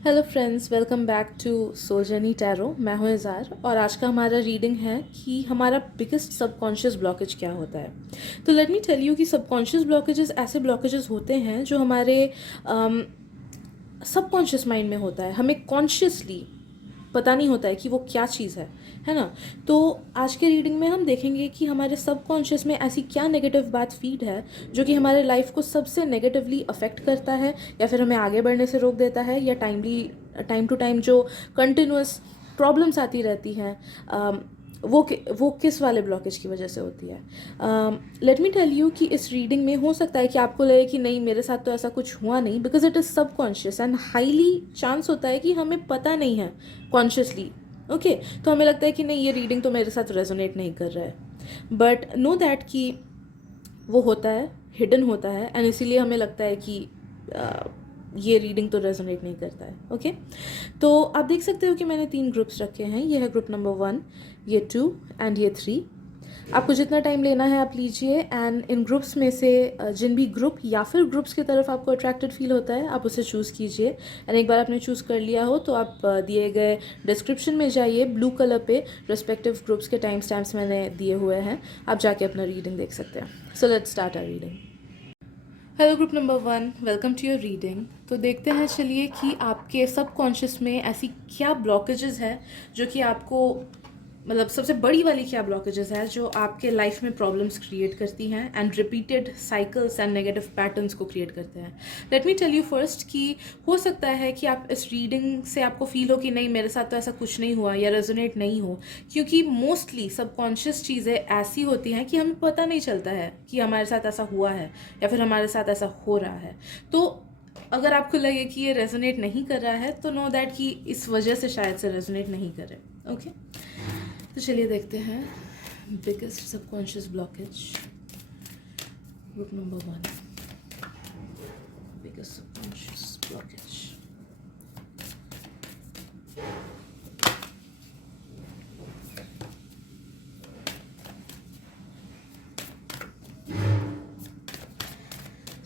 Hello friends, welcome back to soul journey tarot. मैं हूं इज़ार और आज का हमारा रीडिंग है कि हमारा बिगेस्ट सबकॉन्शियस ब्लॉकेज क्या होता है। तो लेट मी टेल यू कि सबकॉन्शियस ब्लॉकेजेस ऐसे ब्लॉकेजेस होते हैं जो हमारे सबकॉन्शियस माइंड में होता है, हमें कॉन्शियसली पता नहीं होता है कि वो क्या चीज़ है ना। तो आज के रीडिंग में हम देखेंगे कि हमारे सबकॉन्शियस में ऐसी क्या नेगेटिव बात फीड है जो कि हमारे लाइफ को सबसे नेगेटिवली अफेक्ट करता है या फिर हमें आगे बढ़ने से रोक देता है, या टाइम टू टाइम जो कंटिन्यूस प्रॉब्लम्स आती रहती हैं, वो किस वाले ब्लॉकेज की वजह से होती है। लेट मी टेल यू कि इस रीडिंग में हो सकता है कि आपको लगे कि नहीं, मेरे साथ तो ऐसा कुछ हुआ नहीं, because it is subconscious and highly chance होता है कि हमें पता नहीं है कॉन्शियसली। ओके, तो हमें लगता है कि नहीं, ये रीडिंग तो मेरे साथ रेजोनेट नहीं कर रहा है, बट नो दैट कि वो होता है, हिडन होता है, एंड इसीलिए हमें लगता है कि ये रीडिंग तो रेजोनेट नहीं करता है। ओके, तो आप देख सकते हो कि मैंने 3 ग्रुप्स रखे हैं। ये है ग्रुप नंबर 1, ये 2 एंड ये 3। आपको जितना टाइम लेना है आप लीजिए, एंड इन ग्रुप्स में से जिन भी ग्रुप या फिर ग्रुप्स की तरफ आपको अट्रैक्टेड फील होता है आप उसे चूज़ कीजिए। एंड एक बार आपने चूज़ कर लिया हो तो आप दिए गए डिस्क्रिप्शन में जाइए, ब्लू कलर पे रिस्पेक्टिव ग्रुप्स के टाइम स्टैम्प्स मैंने दिए हुए हैं, आप जाके अपना रीडिंग देख सकते हैं। So let's start our reading. Hello group number 1, welcome to your reading. तो देखते हैं चलिए कि आपके सबकॉन्शियस में ऐसी क्या ब्लॉकेजेस है जो कि आपको, मतलब सबसे बड़ी वाली क्या ब्लॉकेजेस है जो आपके लाइफ में प्रॉब्लम्स क्रिएट करती हैं and repeated cycles and negative patterns को क्रिएट करते हैं। Let me tell you first कि हो सकता है कि आप इस रीडिंग से आपको फील हो कि नहीं, मेरे साथ तो ऐसा कुछ नहीं हुआ या रेजोनेट नहीं हो, क्योंकि मोस्टली सबकॉन्शियस चीज़ें ऐसी होती हैं कि हमें पता नहीं चलता है कि हमारे साथ ऐसा हुआ है या फिर हमारे साथ ऐसा हो रहा है। तो अगर आपको लगे कि ये रेजोनेट नहीं कर रहा है तो नो दैट कि इस वजह से शायद से रेजोनेट नहीं कर रहे। ओके, तो चलिए देखते हैं biggest subconscious blockage, group number 1, biggest subconscious blockage.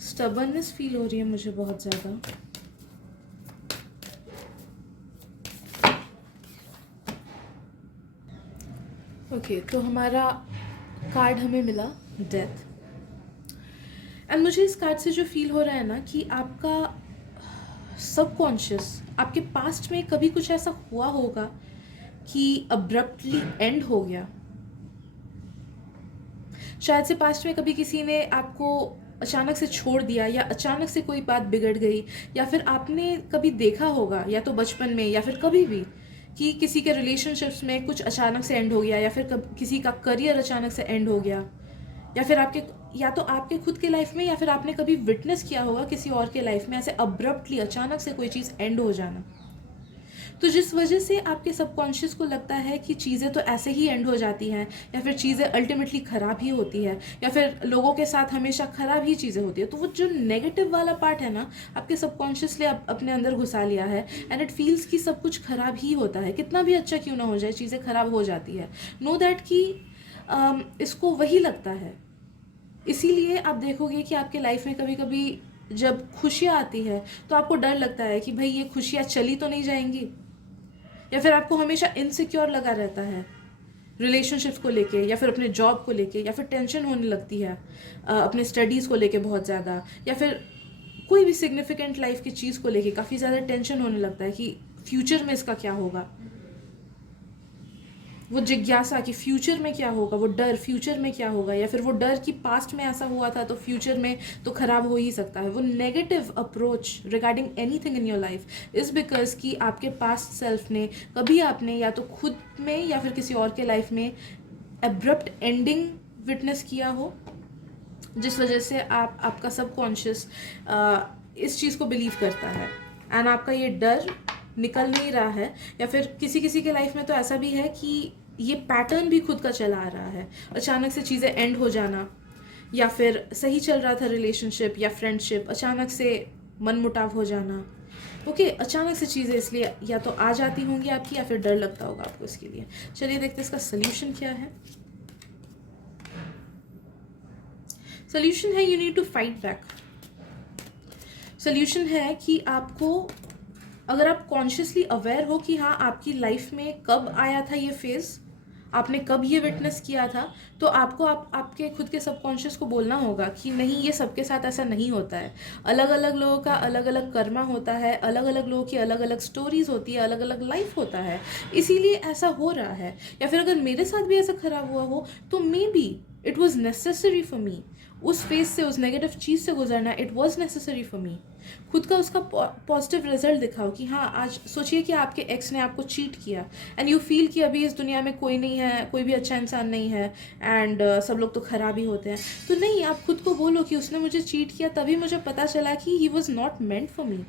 Stubbornness feel हो रही है मुझे बहुत ज़्यादा। ओके, तो हमारा कार्ड हमें मिला डेथ, एंड मुझे इस कार्ड से जो फील हो रहा है ना कि आपका सबकॉन्शियस, आपके पास्ट में कभी कुछ ऐसा हुआ होगा कि अब्रप्टली एंड हो गया। शायद से पास्ट में कभी किसी ने आपको अचानक से छोड़ दिया, या अचानक से कोई बात बिगड़ गई, या फिर आपने कभी देखा होगा या तो बचपन में या फिर कभी भी कि किसी के रिलेशनशिप्स में कुछ अचानक से एंड हो गया, या फिर किसी का करियर अचानक से एंड हो गया, या फिर आपके खुद के लाइफ में, या फिर आपने कभी विटनेस किया होगा किसी और के लाइफ में ऐसे अब्रप्टली अचानक से कोई चीज़ एंड हो जाना। तो जिस वजह से आपके सबकॉन्शियस को लगता है कि चीज़ें तो ऐसे ही एंड हो जाती हैं, या फिर चीज़ें अल्टीमेटली ख़राब ही होती है, या फिर लोगों के साथ हमेशा ख़राब ही चीज़ें होती है, तो वो जो नेगेटिव वाला पार्ट है ना, आपके सबकॉन्शियस ने अपने अंदर घुसा लिया है, एंड इट फील्स कि सब कुछ ख़राब ही होता है, कितना भी अच्छा क्यों ना हो जाए चीज़ें ख़राब हो जाती है। नो दैट कि इसको वही लगता है। इसीलिए आप देखोगे कि आपके लाइफ में कभी कभी जब खुशियाँ आती है तो आपको डर लगता है कि भाई ये खुशियाँ चली तो नहीं जाएंगी, या फिर आपको हमेशा इनसिक्योर लगा रहता है रिलेशनशिप को लेके, या फिर अपने जॉब को लेके, या फिर टेंशन होने लगती है अपने स्टडीज़ को लेके बहुत ज़्यादा, या फिर कोई भी सिग्निफिकेंट लाइफ की चीज़ को लेके काफ़ी ज़्यादा टेंशन होने लगता है कि फ्यूचर में इसका क्या होगा। वो जिज्ञासा कि फ्यूचर में क्या होगा, वो डर फ्यूचर में क्या होगा, या फिर वो डर कि पास्ट में ऐसा हुआ था तो फ्यूचर में तो ख़राब हो ही सकता है। वो negative approach regarding anything in your life is because कि आपके पास्ट सेल्फ ने कभी आपने या तो खुद में या फिर किसी और के लाइफ में एब्रप्ट एंडिंग विटनेस किया हो, जिस वजह से आपका सबकॉन्शियस इस चीज़ को बिलीव करता है, एंड आपका ये डर निकल नहीं रहा है। या फिर किसी किसी के लाइफ में तो ऐसा भी है कि ये पैटर्न भी खुद का चला आ रहा है, अचानक से चीज़ें एंड हो जाना, या फिर सही चल रहा था रिलेशनशिप या फ्रेंडशिप, अचानक से मनमुटाव हो जाना। ओके, अचानक से चीज़ें इसलिए या तो आ जाती होंगी आपकी, या फिर डर लगता होगा आपको इसके लिए। चलिए देखते हैं इसका सोल्यूशन क्या है। सोल्यूशन है you need to fight back. Solution है कि आपको अगर आप कॉन्शियसली अवेयर हो कि हाँ आपकी लाइफ में कब आया था ये फेज़, आपने कब ये विटनेस किया था, तो आपको आपके खुद के सबकॉन्शियस को बोलना होगा कि नहीं, ये सबके साथ ऐसा नहीं होता है। अलग अलग लोगों का अलग अलग कर्मा होता है, अलग अलग लोगों की अलग अलग स्टोरीज होती है, अलग अलग लाइफ होता है, इसीलिए ऐसा हो रहा है। या फिर अगर मेरे साथ भी ऐसा खराब हुआ हो तो may be it was necessary for me, उस फेज से, उस नेगेटिव चीज़ से गुजरना, it was necessary for me. खुद का उसका पॉजिटिव रिजल्ट दिखाओ कि हाँ, आज सोचिए कि आपके एक्स ने आपको चीट किया एंड यू फील कि अभी इस दुनिया में कोई नहीं है, कोई भी अच्छा इंसान नहीं है एंड सब लोग तो खराब ही होते हैं। तो नहीं, आप खुद को बोलो कि उसने मुझे चीट किया, तभी मुझे पता चला कि he was not meant for me.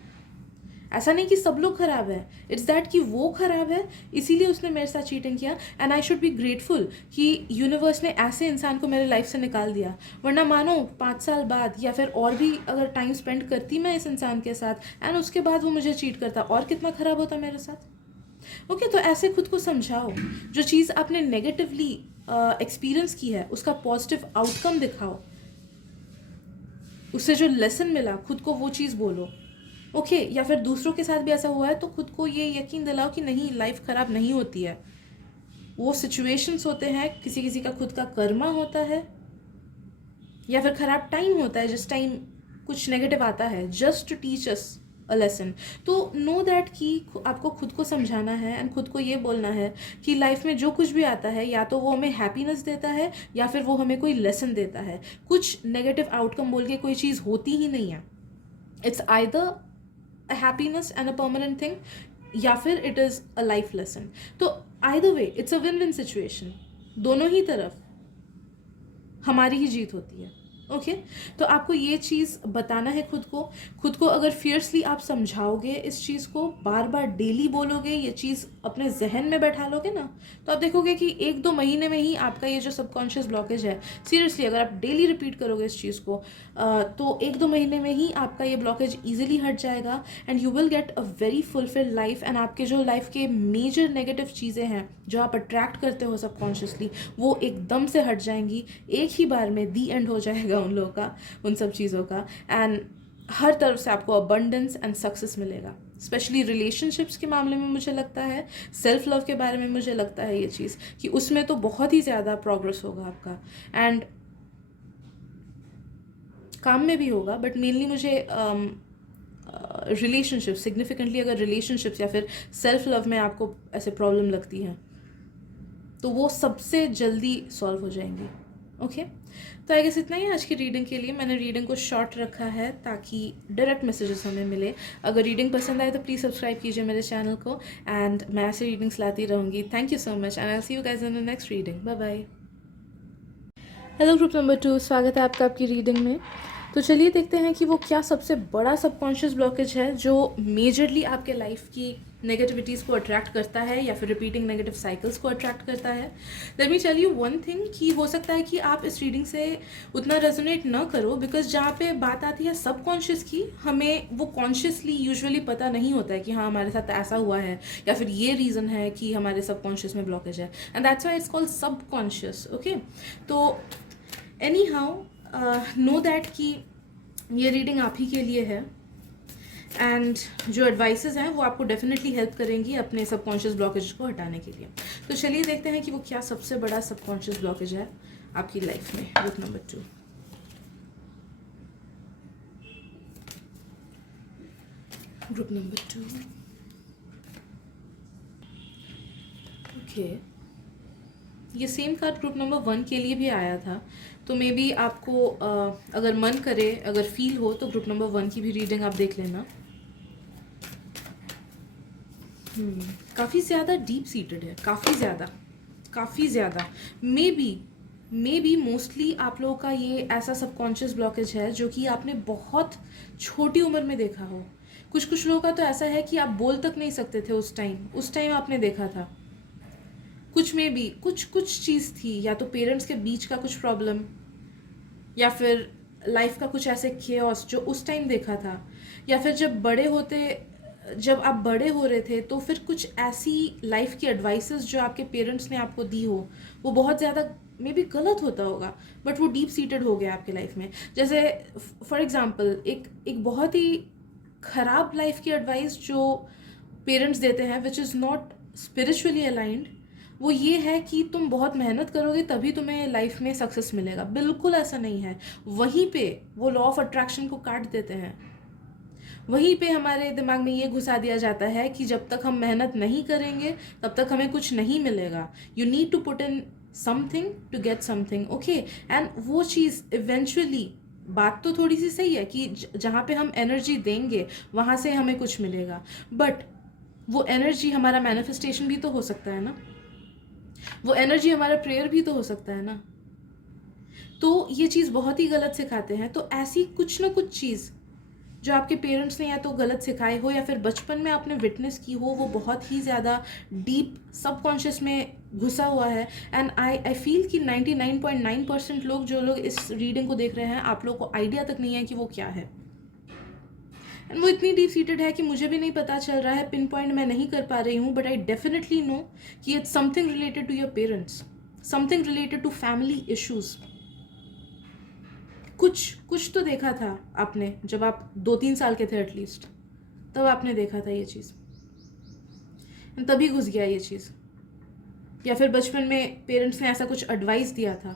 ऐसा नहीं कि सब लोग खराब है, इट्स दैट कि वो खराब है, इसीलिए उसने मेरे साथ चीटिंग किया and I should be grateful कि यूनिवर्स ने ऐसे इंसान को मेरे लाइफ से निकाल दिया। वरना मानो 5 साल बाद या फिर और भी अगर टाइम स्पेंड करती मैं इस इंसान के साथ एंड उसके बाद वो मुझे चीट करता, और कितना खराब होता मेरे साथ। ओके, तो ऐसे खुद को समझाओ, जो चीज़ आपने नेगेटिवली एक्सपीरियंस की है उसका पॉजिटिव आउटकम दिखाओ, उससे जो लेसन मिला खुद को वो चीज़ बोलो। ओके, या फिर दूसरों के साथ भी ऐसा हुआ है तो खुद को ये यकीन दिलाओ कि नहीं, लाइफ खराब नहीं होती है, वो सिचुएशंस होते हैं, किसी किसी का खुद का कर्मा होता है, या फिर खराब टाइम होता है जिस टाइम कुछ नेगेटिव आता है just to teach us a lesson. तो नो दैट कि आपको खुद को समझाना है एंड खुद को ये बोलना है कि लाइफ में जो कुछ भी आता है या तो वो हमें हैप्पीनेस देता है या फिर वो हमें कोई लेसन देता है। कुछ नेगेटिव आउटकम बोल के कोई चीज़ होती ही नहीं है। It's either a happiness and a permanent thing, या फिर it is a life lesson. तो either way it's a win-win situation, दोनों ही तरफ हमारी ही जीत होती है। ओके, तो आपको ये चीज़ बताना है खुद को अगर फियर्सली आप समझाओगे, इस चीज़ को बार बार डेली बोलोगे, ये चीज़ अपने जहन में बैठा लोगे ना, तो आप देखोगे कि 1-2 महीने में ही आपका ये जो सबकॉन्शियस ब्लॉकेज है, सीरियसली अगर आप डेली रिपीट करोगे इस चीज़ को, तो 1-2 महीने में ही आपका ये ब्लॉकेज ईजिली हट जाएगा and you will get a very fulfilled life. And आपके जो लाइफ के मेजर नेगेटिव चीज़ें हैं जो आप अट्रैक्ट करते हो सबकॉन्शियसली, वो एकदम से हट जाएंगी, एक ही बार में दी एंड हो जाएगा उन लोगों का, उन सब चीज़ों का। एंड हर तरफ से आपको अबंडेंस एंड सक्सेस मिलेगा, स्पेशली रिलेशनशिप्स के मामले में मुझे लगता है, सेल्फ लव के बारे में मुझे लगता है ये चीज़ कि उसमें तो बहुत ही ज़्यादा प्रोग्रेस होगा आपका, एंड काम में भी होगा, बट मेनली मुझे रिलेशनशिप सिग्निफिकेंटली, अगर रिलेशनशिप्स या फिर सेल्फ लव में आपको ऐसे प्रॉब्लम लगती हैं तो वो सबसे जल्दी सॉल्व हो जाएंगी। ओके, तो आई गेस इतना ही आज की रीडिंग के लिए। मैंने रीडिंग को शॉर्ट रखा है ताकि डायरेक्ट मैसेजेस हमें मिले। अगर रीडिंग पसंद आए तो प्लीज़ सब्सक्राइब कीजिए मेरे चैनल को, एंड मैं ऐसे रीडिंग्स लाती रहूँगी। Thank you so much and I see you guys in the next reading. Bye bye. Hello group number 2, स्वागत है आपका आपकी रीडिंग में। तो चलिए देखते हैं कि वो क्या सबसे बड़ा सबकॉन्शियस ब्लॉकेज है जो मेजरली आपके लाइफ की नेगेटिविटीज़ को अट्रैक्ट करता है या फिर रिपीटिंग नेगेटिव साइकिल्स को अट्रैक्ट करता है। Let me tell you one thing कि हो सकता है कि आप इस रीडिंग से उतना रेजोनेट न करो, बिकॉज जहाँ पे बात आती है सबकॉन्शियस की, हमें वो कॉन्शियसली यूजुअली पता नहीं होता है कि हाँ हमारे साथ ऐसा हुआ है या फिर ये रीज़न है कि हमारे सबकॉन्शियस में ब्लॉकेज है, and that's why it's called subconscious. Okay, तो एनी हाउ नो दैट कि ये रीडिंग आप ही के लिए है, एंड जो एडवाइसेस हैं वो आपको डेफिनेटली हेल्प करेंगी अपने सबकॉन्शियस ब्लॉकेज को हटाने के लिए। तो चलिए देखते हैं कि वो क्या सबसे बड़ा सबकॉन्शियस ब्लॉकेज है आपकी लाइफ में। Group number 2, group number 2। Okay, ये सेम कार्ड ग्रुप नंबर 1 के लिए भी आया था, तो मे बी आपको अगर मन करे, अगर फील हो तो ग्रुप नंबर 1 की भी रीडिंग आप देख लेना। काफ़ी ज़्यादा डीप सीटेड है, काफ़ी ज़्यादा मे बी मोस्टली आप लोगों का ये ऐसा सबकॉन्शियस ब्लॉकेज है जो कि आपने बहुत छोटी उम्र में देखा हो। कुछ लोगों का तो ऐसा है कि आप बोल तक नहीं सकते थे उस टाइम आपने देखा था। कुछ में भी कुछ चीज़ थी, या तो पेरेंट्स के बीच का कुछ प्रॉब्लम, या फिर लाइफ का कुछ ऐसे केओस जो उस टाइम देखा था, या फिर जब आप बड़े हो रहे थे तो फिर कुछ ऐसी लाइफ की एडवाइसेस जो आपके पेरेंट्स ने आपको दी हो, वो बहुत ज़्यादा मे बी गलत होता होगा, बट वो डीप सीटेड हो गया आपके लाइफ में। जैसे फॉर एग्जांपल एक बहुत ही ख़राब लाइफ की एडवाइस जो पेरेंट्स देते हैं which is not spiritually aligned, वो ये है कि तुम बहुत मेहनत करोगे तभी तुम्हें लाइफ में सक्सेस मिलेगा। बिल्कुल ऐसा नहीं है। वहीं पे वो लॉ ऑफ अट्रैक्शन को काट देते हैं। वहीं पे हमारे दिमाग में ये घुसा दिया जाता है कि जब तक हम मेहनत नहीं करेंगे तब तक हमें कुछ नहीं मिलेगा। You need to put in something to get something, okay. And वो चीज़ इवेंचुअली, बात तो थोड़ी सी सही है कि जहाँ पे हम एनर्जी देंगे वहाँ से हमें कुछ मिलेगा, बट वो एनर्जी हमारा मैनिफेस्टेशन भी तो हो सकता है ना, वो एनर्जी हमारा प्रेयर भी तो हो सकता है ना। तो ये चीज़ बहुत ही गलत सिखाते हैं। तो ऐसी कुछ ना कुछ चीज़ जो आपके पेरेंट्स ने या तो गलत सिखाई हो या फिर बचपन में आपने विटनेस की हो, वो बहुत ही ज़्यादा डीप सबकॉन्शियस में घुसा हुआ है। एंड आई फील कि 99.9% लोग, जो लोग इस रीडिंग को देख रहे हैं, आप लोग को आइडिया तक नहीं है कि वो क्या है। एंड वो इतनी डीप सीटेड है कि मुझे भी नहीं पता चल रहा है, पिन पॉइंट मैं नहीं कर पा रही हूँ, बट आई डेफिनेटली नो कि it's something related to your parents, something related to family issues. कुछ तो देखा था आपने जब आप 2-3 साल के थे एटलीस्ट, तब आपने देखा था ये चीज़, तभी घुस गया ये चीज़। या फिर बचपन में पेरेंट्स ने ऐसा कुछ एडवाइस दिया था।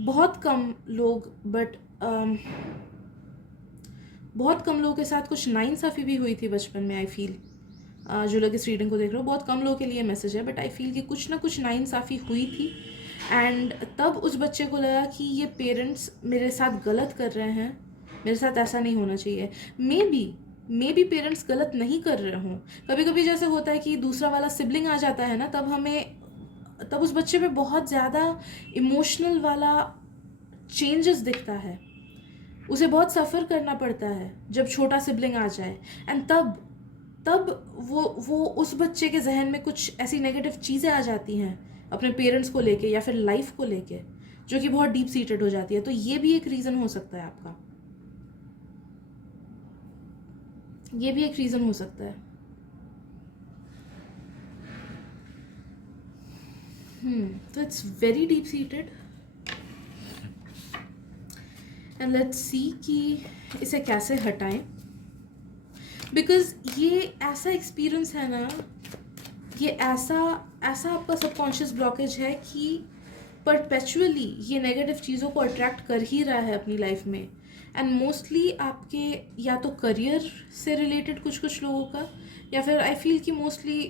बहुत कम लोग, बट बहुत कम लोगों के साथ कुछ नाइंसाफ़ी भी हुई थी बचपन में, आई फील। जो लोग इस रीडिंग को देख रहे हो, बहुत कम लोगों के लिए मैसेज है, बट आई फील कि कुछ ना कुछ नाइंसाफ़ी हुई थी। एंड तब उस बच्चे को लगा कि ये पेरेंट्स मेरे साथ गलत कर रहे हैं, मेरे साथ ऐसा नहीं होना चाहिए। मे बी पेरेंट्स गलत नहीं कर रहे हों। कभी कभी जैसे होता है कि दूसरा वाला सिबलिंग आ जाता है ना, तब उस बच्चे पे बहुत ज़्यादा इमोशनल वाला चेंजेस दिखता है, उसे बहुत सफ़र करना पड़ता है जब छोटा सिबलिंग आ जाए। एंड तब वो उस बच्चे के जहन में कुछ ऐसी नेगेटिव चीज़ें आ जाती हैं अपने पेरेंट्स को लेके या फिर लाइफ को लेके, जो कि बहुत डीप सीटेड हो जाती है। तो ये भी एक रीज़न हो सकता है आपका, ये भी एक रीज़न हो सकता है। तो it's very deep seated. And let's see कि इसे कैसे हटाएं, बिकॉज ये ऐसा एक्सपीरियंस है ना, ये ऐसा आपका सबकॉन्शियस ब्लॉकेज है कि परपेचुअली ये नेगेटिव चीज़ों को अट्रैक्ट कर ही रहा है अपनी लाइफ में। एंड मोस्टली आपके या तो करियर से रिलेटेड कुछ लोगों का, या फिर आई फील कि मोस्टली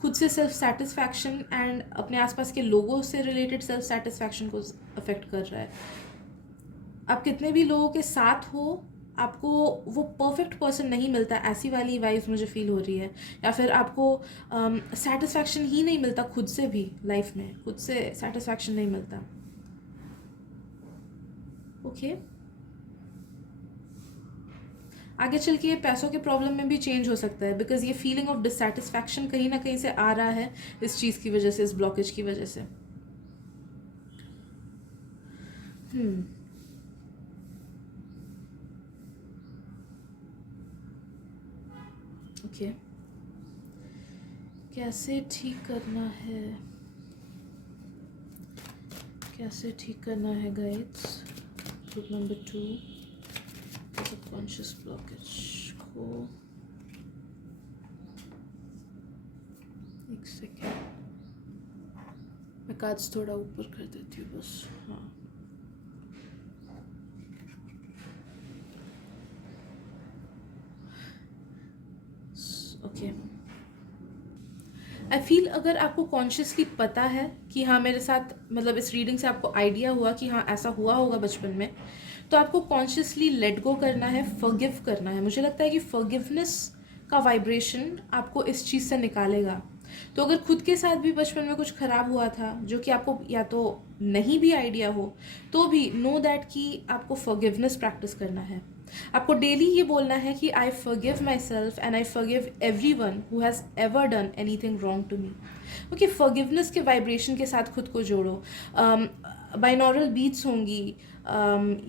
खुद से सेल्फ सेटिस्फैक्शन एंड अपने आसपास के लोगों से रिलेटेड सेल्फ सेटिस्फैक्शन को अफेक्ट कर रहा है। आप कितने भी लोगों के साथ हो, आपको वो परफेक्ट पर्सन नहीं मिलता, ऐसी वाली वाइब्स मुझे फील हो रही है। या फिर आपको सेटिस्फैक्शन ही नहीं मिलता खुद से भी, लाइफ में खुद से सेटिस्फैक्शन नहीं मिलता। ओके, आगे चल के ये पैसों के प्रॉब्लम में भी चेंज हो सकता है, बिकॉज ये फीलिंग ऑफ डिससेटिस्फैक्शन कहीं ना कहीं से आ रहा है इस चीज़ की वजह से, इस ब्लॉकेज की वजह से। ओके, कैसे ठीक करना है, कैसे ठीक करना है guides. Group number 2, subconscious blockage को, एक सेकेंड, मैं काज थोड़ा ऊपर कर देती हूँ बस। हाँ, ओके। आई फील अगर आपको कॉन्शियसली पता है कि हाँ मेरे साथ, मतलब इस रीडिंग से आपको आइडिया हुआ कि हाँ ऐसा हुआ होगा बचपन में, तो आपको कॉन्शियसली लेट गो करना है, फॉरगिव करना है। मुझे लगता है कि फॉरगिवनेस का वाइब्रेशन आपको इस चीज़ से निकालेगा। तो अगर खुद के साथ भी बचपन में कुछ ख़राब हुआ था जो कि आपको या तो नहीं भी आइडिया हो, तो भी नो दैट कि आपको फॉरगिवनेस प्रैक्टिस करना है। आपको डेली ये बोलना है कि I forgive myself and I forgive everyone who has ever done anything wrong to me. Okay, forgiveness के वाइब्रेशन के साथ खुद को जोड़ो। बाइनॉरल बीट्स होंगी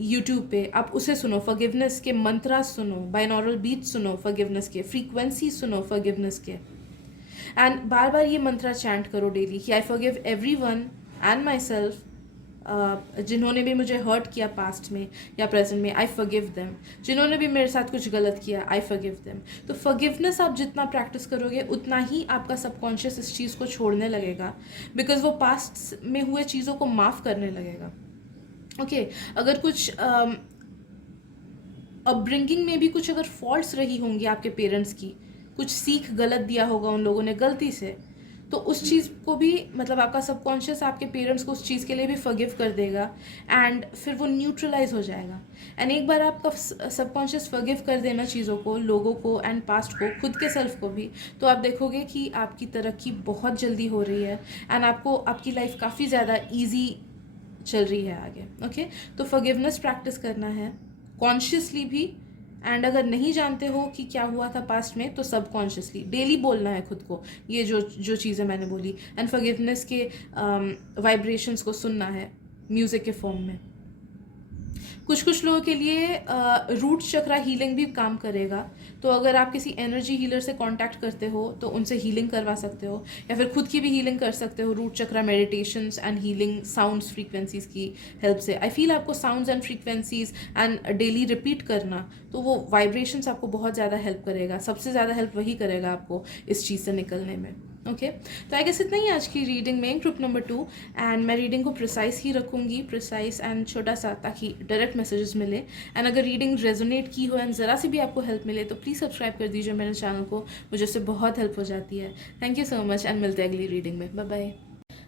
यूट्यूब पे, आप उसे सुनो, फॉरगिवनेस के मंत्रा सुनो, बाइनॉरल बीट्स सुनो, फॉरगिवनेस के फ्रीक्वेंसी सुनो, फॉरगिवनेस के। एंड बार बार ये मंत्रा चैंट करो डेली कि I forgive everyone and my self जिन्होंने भी मुझे हर्ट किया पास्ट में या प्रेजेंट में, आई फॉरगिव देम। जिन्होंने भी मेरे साथ कुछ गलत किया, आई फॉरगिव देम। तो फॉरगिवनेस आप जितना प्रैक्टिस करोगे उतना ही आपका सबकॉन्शियस इस चीज़ को छोड़ने लगेगा, बिकॉज वो पास्ट में हुए चीज़ों को माफ़ करने लगेगा। ओके, अगर कुछ अपब्रिंगिंग में भी कुछ अगर फॉल्ट्स रही होंगी आपके पेरेंट्स की, कुछ सीख गलत दिया होगा उन लोगों ने गलती से, तो उस चीज़ को भी मतलब आपका सबकॉन्शियस आपके पेरेंट्स को उस चीज़ के लिए भी फॉरगिव कर देगा, एंड फिर वो न्यूट्रलाइज हो जाएगा। एंड एक बार आपका सबकॉन्शियस फॉरगिव कर देना चीज़ों को, लोगों को एंड पास्ट को, खुद के सेल्फ को भी, तो आप देखोगे कि आपकी तरक्की बहुत जल्दी हो रही है एंड आपको आपकी लाइफ काफ़ी ज़्यादा ईजी चल रही है आगे। ओके, तो फॉरगिवनेस प्रैक्टिस करना है कॉन्शियसली भी, एंड अगर नहीं जानते हो कि क्या हुआ था पास्ट में तो सबकॉन्शियसली डेली बोलना है खुद को ये जो जो चीज़ें मैंने बोली, एंड फॉरगिवनेस के वाइब्रेशंस को सुनना है म्यूज़िक के फॉर्म में। कुछ लोगों के लिए रूट चक्रा हीलिंग भी काम करेगा, तो अगर आप किसी एनर्जी हीलर से कांटेक्ट करते हो तो उनसे हीलिंग करवा सकते हो, या फिर खुद की भी हीलिंग कर सकते हो root chakra meditations and healing sounds frequencies की हेल्प से। आई फील आपको sounds and frequencies and daily repeat करना, तो वो वाइब्रेशंस आपको बहुत ज़्यादा हेल्प करेगा, सबसे ज़्यादा हेल्प वही करेगा आपको इस चीज़ से निकलने में। ओके, तो आई गेस इतना ही आज की रीडिंग में, ग्रुप नंबर 2। एंड मैं रीडिंग को प्रिसाइज ही रखूँगी, प्रिसाइज एंड छोटा सा, ताकि डायरेक्ट मैसेजेस मिले। एंड अगर रीडिंग रेजोनेट की हो एंड ज़रा सी भी आपको हेल्प मिले तो प्लीज़ सब्सक्राइब कर दीजिए मेरे चैनल को, मुझे उससे बहुत हेल्प हो जाती है। Thank you so much and मिलते हैं अगली रीडिंग में। Bye bye.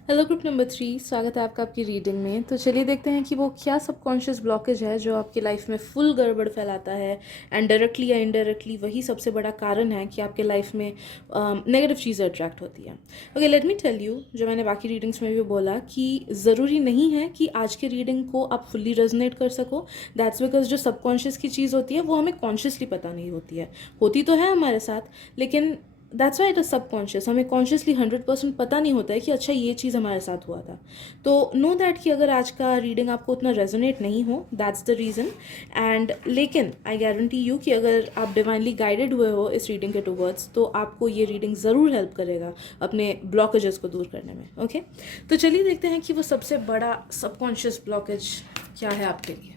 Hello group number 3, स्वागत है आपका आपकी रीडिंग में। तो चलिए देखते हैं कि वो क्या सबकॉन्शियस ब्लॉकेज है जो आपकी लाइफ में फुल गड़बड़ फैलाता है, एंड डायरेक्टली या इनडायरेक्टली वही सबसे बड़ा कारण है कि आपके लाइफ में नेगेटिव चीज़ें अट्रैक्ट होती हैं। Okay, let me tell you, जो मैंने बाकी रीडिंग्स में भी बोला कि ज़रूरी नहीं है कि आज के रीडिंग को आप फुल्ली रेजोनेट कर सको। दैट्स बिकॉज जो सबकॉन्शियस की चीज़ होती है वो हमें कॉन्शियसली पता नहीं होती है, होती तो है हमारे साथ, लेकिन that's why it is subconscious. हमें कॉन्शियसली 100% पता नहीं होता है कि अच्छा ये चीज़ हमारे साथ हुआ था। तो नो दैट कि अगर आज का रीडिंग आपको उतना रेजोनेट नहीं हो, दैट्स द रीज़न। एंड लेकिन आई गारंटी यू कि अगर आप डिवाइनली गाइडेड हुए हो इस रीडिंग के टूवर्ड्स, तो आपको ये रीडिंग ज़रूर हेल्प करेगा अपने ब्लॉकेजेस को दूर करने में। ओके, तो चलिए देखते हैं कि वो सबसे बड़ा सबकॉन्शियस ब्लॉकेज क्या है आपके लिए।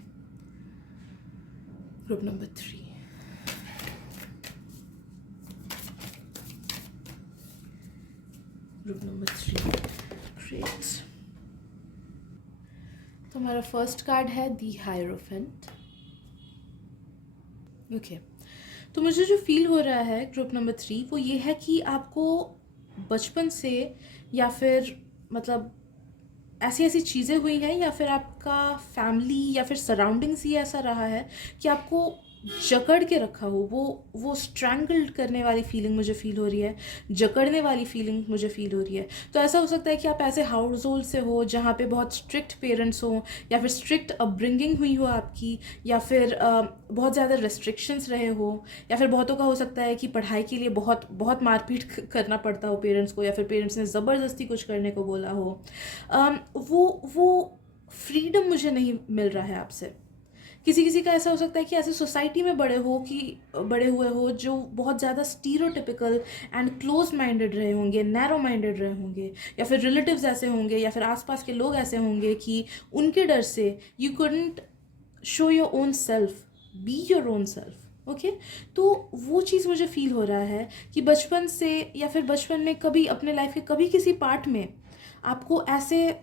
Group number 3, group number 3, great. तो हमारा फर्स्ट कार्ड है दी हायरोफेंट। ओके, तो मुझे जो फील हो रहा है ग्रुप नंबर 3 वो ये है कि आपको बचपन से, या फिर मतलब ऐसी ऐसी चीज़ें हुई हैं, या फिर आपका फैमिली या फिर सराउंडिंग्स ही ऐसा रहा है कि आपको जकड़ के रखा हो, वो स्ट्रैंगल्ड करने वाली फीलिंग मुझे फील हो रही है, जकड़ने वाली फीलिंग मुझे फील हो रही है। तो ऐसा हो सकता है कि आप ऐसे हाउस होल्ड से हो जहाँ पे बहुत स्ट्रिक्ट पेरेंट्स हो, या फिर स्ट्रिक्ट अपब्रिंगिंग हुई हो आपकी, या फिर बहुत ज़्यादा रेस्ट्रिक्शंस रहे हो, या फिर बहुतों का हो सकता है कि पढ़ाई के लिए बहुत बहुत मारपीट करना पड़ता हो पेरेंट्स को, या फिर पेरेंट्स ने ज़बरदस्ती कुछ करने को बोला हो। वो फ्रीडम मुझे नहीं मिल रहा है आपसे। किसी किसी का ऐसा हो सकता है कि ऐसे सोसाइटी में बड़े हुए हो जो बहुत ज़्यादा स्टीरियोटिपिकल एंड क्लोज माइंडेड रहे होंगे, नैरो माइंडेड रहे होंगे, या फिर रिलेटिव्स ऐसे होंगे, या फिर आसपास के लोग ऐसे होंगे कि उनके डर से you couldn't show your own self, be your own self. Okay, तो वो चीज़ मुझे फील हो रहा है कि बचपन से, या फिर बचपन में कभी अपने लाइफ के कभी किसी पार्ट में आपको ऐसे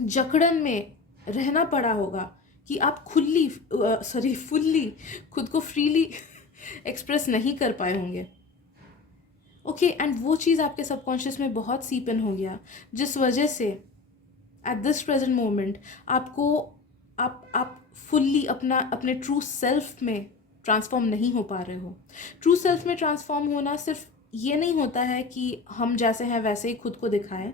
जकड़न में रहना पड़ा होगा कि आप फुल्ली खुद को फ्रीली एक्सप्रेस नहीं कर पाए होंगे। ओके, एंड वो चीज़ आपके सबकॉन्शियस में बहुत सीप इन हो गया, जिस वजह से एट दिस प्रेजेंट मोमेंट आपको आप फुल्ली अपने ट्रू सेल्फ में ट्रांसफॉर्म नहीं हो पा रहे हो। ट्रू सेल्फ में ट्रांसफॉर्म होना सिर्फ ये नहीं होता है कि हम जैसे हैं वैसे ही खुद को दिखाएं,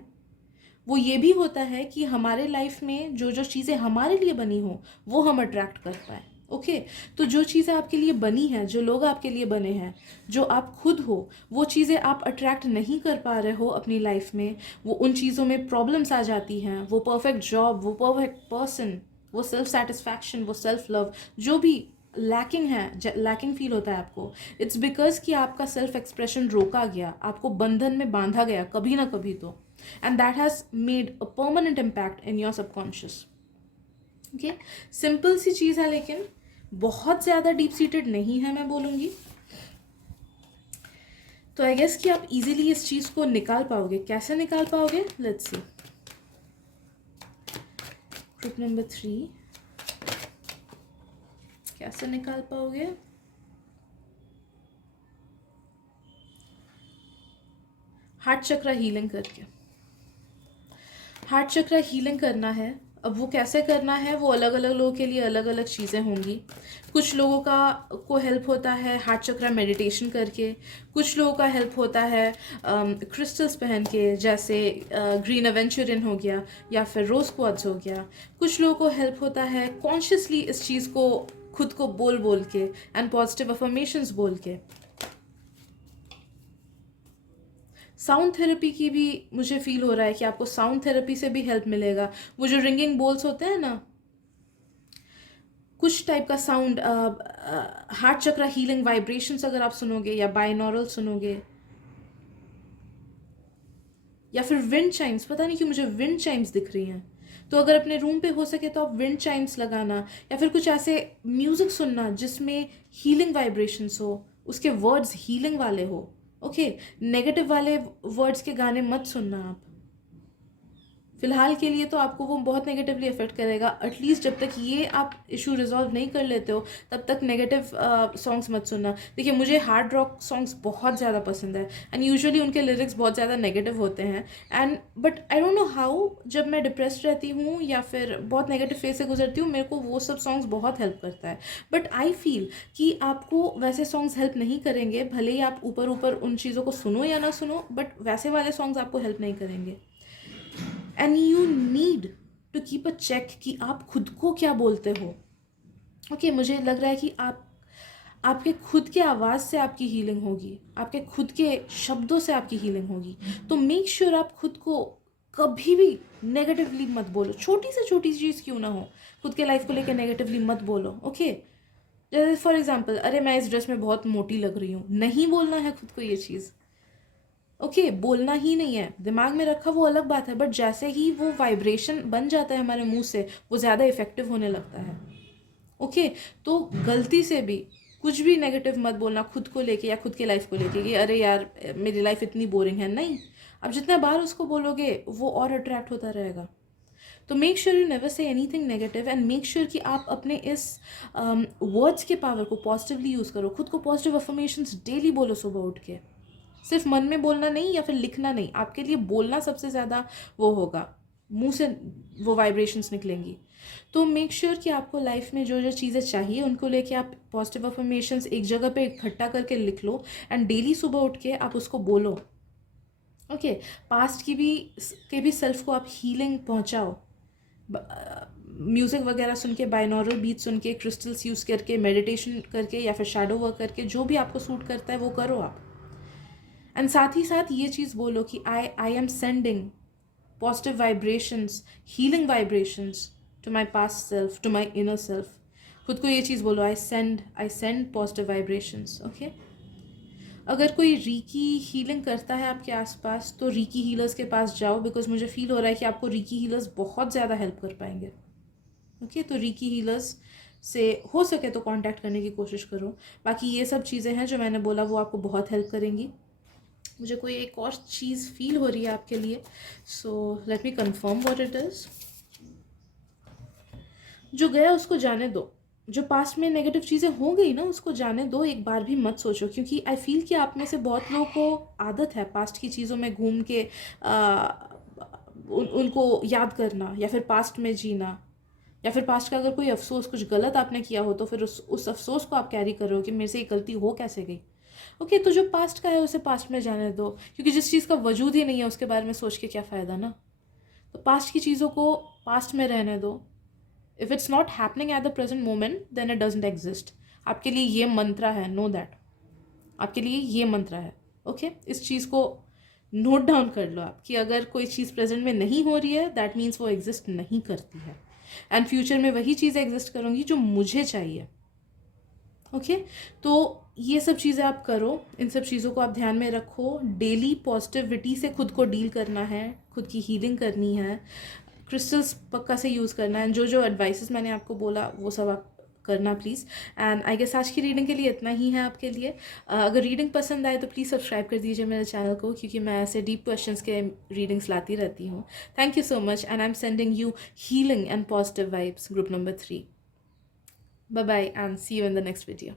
वो ये भी होता है कि हमारे लाइफ में जो जो चीज़ें हमारे लिए बनी हो वो हम अट्रैक्ट कर पाए। ओके, तो जो चीज़ें आपके लिए बनी हैं, जो लोग आपके लिए बने हैं, जो आप खुद हो, वो चीज़ें आप अट्रैक्ट नहीं कर पा रहे हो अपनी लाइफ में, वो उन चीज़ों में प्रॉब्लम्स आ जाती हैं, वो परफेक्ट जॉब, वो परफेक्ट पर्सन, वो सेल्फ सेटिस्फैक्शन, वो सेल्फ लव, जो भी लैकिंग है, लैकिंग फील होता है आपको, इट्स बिकॉज कि आपका सेल्फ एक्सप्रेशन रोका गया, आपको बंधन में बांधा गया कभी ना कभी तो, and that has made a permanent impact in your subconscious. Okay, simple सी चीज़ है लेकिन बहुत ज़्यादा डीप सीटेड नहीं है मैं बोलूँगी। तो आई गेस कि आप इजीली इस चीज़ को निकाल पाओगे। कैसे निकाल पाओगे, लेट्स सी। ट्रिक नंबर 3, कैसे निकाल पाओगे? हार्ट चक्रा हीलिंग करके। हार्ट चक्रा हीलिंग करना है। अब वो कैसे करना है, वो अलग अलग लोगों के लिए अलग अलग चीज़ें होंगी। कुछ लोगों को हेल्प होता है हार्ट चक्रा मेडिटेशन करके, कुछ लोगों का हेल्प होता है क्रिस्टल्स पहन के, जैसे ग्रीन एवेंचुरिन हो गया या फिर रोज क्वार्ट्ज हो गया। कुछ लोगों को हेल्प होता है कॉन्शियसली इस चीज़ को खुद को बोल बोल के एंड पॉजिटिव अफर्मेशंस बोल के। साउंड थेरेपी की भी मुझे फील हो रहा है कि आपको साउंड थेरेपी से भी हेल्प मिलेगा। वो जो रिंगिंग बोल्स होते हैं ना, कुछ टाइप का साउंड, हार्ट चक्रा हीलिंग वाइब्रेशंस अगर आप सुनोगे या बाइनॉरल सुनोगे, या फिर विंड चाइम्स, पता नहीं क्यों मुझे विंड चाइम्स दिख रही हैं। तो अगर अपने रूम पे हो सके तो आप विंड चाइम्स लगाना, या फिर कुछ ऐसे म्यूजिक सुनना जिसमें हीलिंग वाइब्रेशंस हो, उसके वर्ड्स हीलिंग वाले हो। ओके, नेगेटिव वाले वर्ड्स के गाने मत सुनना आप। फिलहाल के लिए तो आपको वो बहुत नेगेटिवली अफेक्ट करेगा। एटलीस्ट जब तक ये आप इशू रिजॉल्व नहीं कर लेते हो तब तक नेगेटिव सॉन्ग्स मत सुनना। देखिए, मुझे हार्ड रॉक सॉन्ग्स बहुत ज़्यादा पसंद है एंड यूजुअली उनके लिरिक्स बहुत ज़्यादा नेगेटिव होते हैं and but I don't know how, जब मैं डिप्रेस्ड रहती हूँ या फिर बहुत नेगेटिव फेज से गुजरती हूँ, मेरे को वो सब सॉन्ग्स बहुत हेल्प करता है। बट आई फील कि आपको वैसे सॉन्ग्स हेल्प नहीं करेंगे, भले ही आप ऊपर ऊपर उन चीज़ों को सुनो या ना सुनो, बट वैसे वाले सॉन्ग्स आपको हेल्प नहीं करेंगे। And you need to keep a check कि आप खुद को क्या बोलते हो। ओके, मुझे लग रहा है कि आपके खुद के आवाज़ से आपकी हीलिंग होगी, आपके खुद के शब्दों से आपकी हीलिंग होगी। तो मेक श्योर आप खुद को कभी भी नेगेटिवली मत बोलो। छोटी से छोटी चीज़ क्यों ना हो, खुद के लाइफ को लेकर नेगेटिवली मत बोलो। ओके, जैसे फॉर एग्जाम्पल, अरे मैं इस ड्रेस में बहुत मोटी लग रही हूँ, नहीं बोलना है खुद को ये चीज़। ओके, बोलना ही नहीं है, दिमाग में रखा वो अलग बात है, बट जैसे ही वो वाइब्रेशन बन जाता है हमारे मुंह से, वो ज़्यादा इफेक्टिव होने लगता है। ओके, तो गलती से भी कुछ भी नेगेटिव मत बोलना खुद को लेके या खुद की लाइफ को लेके कि अरे यार मेरी लाइफ इतनी बोरिंग है। नहीं, अब जितना बार उसको बोलोगे वो और अट्रैक्ट होता रहेगा। तो make sure you never say anything negative and make sure कि आप अपने इस वर्ड्स के पावर को पॉजिटिवली यूज़ करो। खुद को पॉजिटिव अफर्मेशंस डेली बोलो सुबह उठ के। सिर्फ मन में बोलना नहीं या फिर लिखना नहीं, आपके लिए बोलना सबसे ज़्यादा वो होगा, मुंह से वो वाइब्रेशंस निकलेंगी। तो मेक श्योर कि आपको लाइफ में जो जो चीज़ें चाहिए उनको लेके आप पॉजिटिव अफर्मेशंस एक जगह पे इकट्ठा करके लिख लो एंड डेली सुबह उठ के आप उसको बोलो। ओके, पास्ट के भी सेल्फ को आप हीलिंग पहुंचाओ। म्यूज़िक वगैरह सुन के, बाइनॉरल बीट सुन के, क्रिस्टल्स यूज़ करके, मेडिटेशन करके या फिर शैडो वर्क करके, जो भी आपको सूट करता है वो करो आप। एंड साथ ही साथ ये चीज़ बोलो कि I am sending positive vibrations, healing vibrations to my past self, to my inner self. खुद को ये चीज़ बोलो, I send positive vibrations. Okay, अगर कोई रीकी हीलिंग करता है आपके आसपास तो रीकी हीलर्स के पास जाओ, बिकॉज मुझे फील हो रहा है कि आपको रीकी हीलर्स बहुत ज़्यादा हेल्प कर पाएंगे। ओके, तो रीकी हीलर्स से हो सके तो कांटेक्ट करने की कोशिश करो। बाकी ये सब चीज़ें हैं जो मैंने बोला वो आपको बहुत हेल्प करेंगी। मुझे कोई एक और चीज़ फील हो रही है आपके लिए, so let me confirm what it is. जो गया उसको जाने दो, जो पास्ट में नेगेटिव चीज़ें हो गई ना उसको जाने दो, एक बार भी मत सोचो। क्योंकि आई फील कि आप में से बहुत लोगों को आदत है पास्ट की चीज़ों में घूम के उनको याद करना, या फिर पास्ट में जीना, या फिर पास्ट का अगर कोई अफसोस, कुछ गलत आपने किया हो तो फिर उस अफसोस को आप कैरी कर रहे हो कि मेरे से ये गलती हो कैसे गई। ओके, तो जो पास्ट का है उसे पास्ट में जाने दो, क्योंकि जिस चीज़ का वजूद ही नहीं है उसके बारे में सोच के क्या फ़ायदा ना। तो पास्ट की चीज़ों को पास्ट में रहने दो। If it's not happening at the present moment then it doesn't exist. आपके लिए ये मंत्रा है, नो दैट, आपके लिए ये मंत्रा है। ओके, इस चीज़ को नोट डाउन कर लो आप कि अगर कोई चीज़ प्रेजेंट में नहीं हो रही है दैट मीन्स वो एग्जिस्ट नहीं करती है, एंड फ्यूचर में वही चीज़ एग्जिस्ट करूँगी जो मुझे चाहिए। ओके, तो ये सब चीज़ें आप करो, इन सब चीज़ों को आप ध्यान में रखो। डेली पॉजिटिविटी से खुद को डील करना है, खुद की हीलिंग करनी है, क्रिस्टल्स पक्का से यूज़ करना है, जो जो एडवाइसेस मैंने आपको बोला वो सब आप करना प्लीज़। एंड आई गेस आज की रीडिंग के लिए इतना ही है आपके लिए। अगर रीडिंग पसंद आए तो प्लीज़ सब्सक्राइब कर दीजिए मेरे चैनल को, क्योंकि मैं ऐसे डीप क्वेश्चंस के रीडिंग्स लाती रहती हूँ। Thank you so much and I am sending you healing and positive vibes, group number 3। Bye bye and see you in the next video.